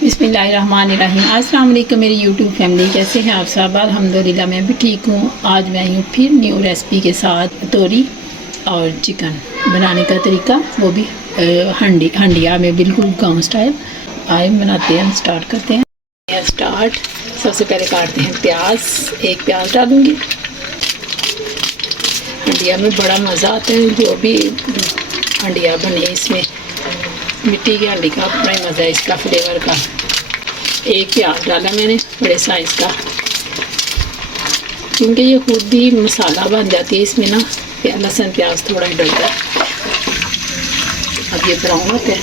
बिस्मिल्लाहिर्रहमानिर्रहीम। अस्सलाम वालेकुम मेरी यूट्यूब फैमिली, कैसे हैं आप सब? अल्हम्दुलिल्लाह मैं भी ठीक हूँ। आज मैं आई हूँ फिर न्यू रेसिपी के साथ तोरी और चिकन बनाने का तरीका, वो भी हंडिया में, बिल्कुल गाँव स्टाइल। आए बनाते हैं, स्टार्ट करते हैं। सबसे पहले काटते हैं प्याज। एक प्याज डालूँगी। हंडिया में बड़ा मज़ा आता है, जो भी हंडिया बने इसमें मिट्टी की हंडी का अपना ही मज़ा है, इसका फ्लेवर का। एक प्याज डाला मैंने बड़े साइज़ का, क्योंकि ये खुद भी मसाला बन जाती है इसमें ना, लहसुन प्याज थोड़ा ही डलता है। अब ये ब्राउन होता है।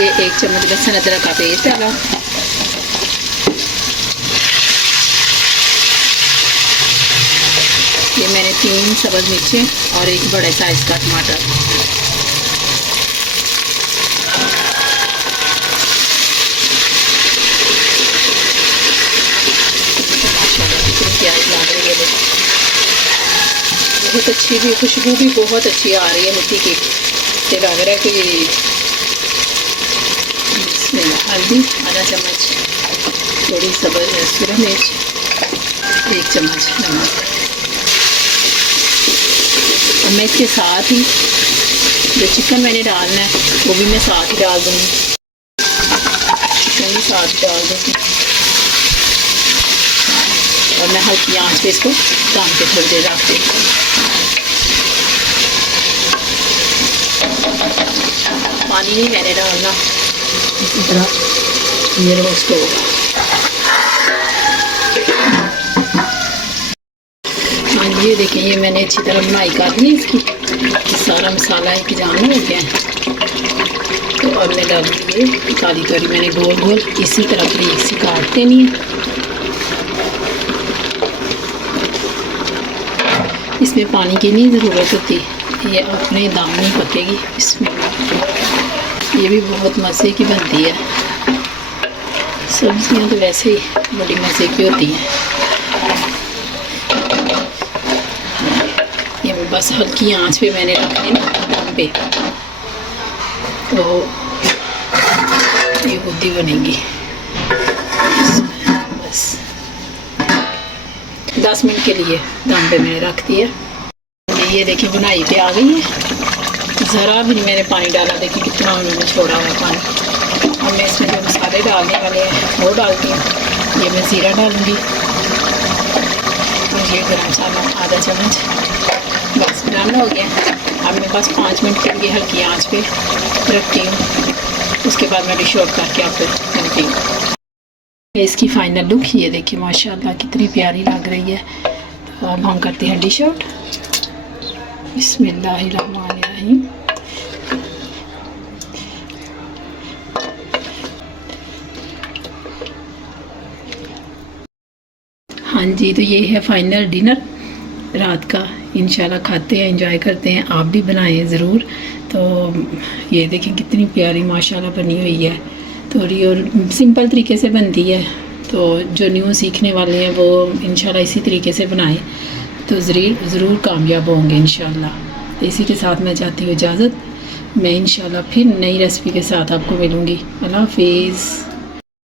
ये 1 चम्मच लहसुन अदरक का पेस्ट डाला। ये मैंने 3 सब्ज़ मिर्चें और एक बड़े साइज़ का टमाटर। प्याज लग रही है, बहुत अच्छी भी खुशबू भी बहुत अच्छी आ रही है मिट्टी की। ये लग रहा है कि इसमें हल्दी आधा चम्मच, थोड़ी सूरज मिर्च, 1 चम्मच नमक। और मैं इसके साथ ही जो चिकन मैंने डालना है वो भी मैं साथ ही डाल दूँगी। चिकन भी साथ डाल दूँगी और मैं हल्की आंच पे इसको ढक के थोड़ी देर रख देंगे। पानी नहीं मैंने डालना, इसी तरह ये रोस्ट होगा। हाँ, ये देखिए, ये मैंने अच्छी तरह बुनाई कर ली इसकी। सारा मसाला एक जाम हो गया है। तो अब मैं डालूँगी काली तोरी। मैंने गोल गोल इसी तरह बारीक सी काट देनी है। इसमें पानी की नहीं ज़रूरत होती, ये अपने दाम में पकेगी। इसमें ये भी बहुत मज़े की बनती है। सब्जियां तो वैसे ही बड़ी मज़े की होती हैं। ये बस हल्की आंच पे मैंने रखनी ना दम पे, तो ये बुद्धी बनेगी। बस 10 मिनट के लिए दम पे मैंने रख दिया। ये देखिए बुनाई पे आ गई है। ज़रा भी नहीं मैंने पानी डाला, देखिए कितना उन्होंने छोड़ा हुआ पानी। अब मैं इसमें जो मसाले डालने वाले हैं वो डालती हूँ। ये मैं ज़ीरा डालूँगी और ये गरम मसाला आधा चम्मच। बस डन हो गया। अब मैं बस 5 मिनट के लिए हल्की आंच पे रखती हूँ। उसके बाद मैं डिश आउट करके आपको मिलती हूँ। इसकी फाइनल लुक ये देखिए, माशाल्लाह कितनी प्यारी लग रही है। तो अब हम करते हैं डिश आउट। बिस्मिल्लाहिर्रहमानिर्रहीम। हाँ जी, तो ये है फाइनल डिनर रात का। इंशाल्लाह खाते हैं, एंजॉय करते हैं। आप भी बनाएं ज़रूर। तो ये देखें कितनी प्यारी माशाल्लाह बनी हुई है तोरी, और सिंपल तरीके से बनती है। तो जो न्यू सीखने वाले हैं वो इंशाल्लाह इसी तरीके से बनाएं, तो ज़रूर कामयाब होंगे इंशाल्लाह। तो इसी के साथ मैं चाहती हूँ इजाज़त। मैं इंशाल्लाह फिर नई रेसिपी के साथ आपको मिलूँगी। अल्लाह हाफिज़।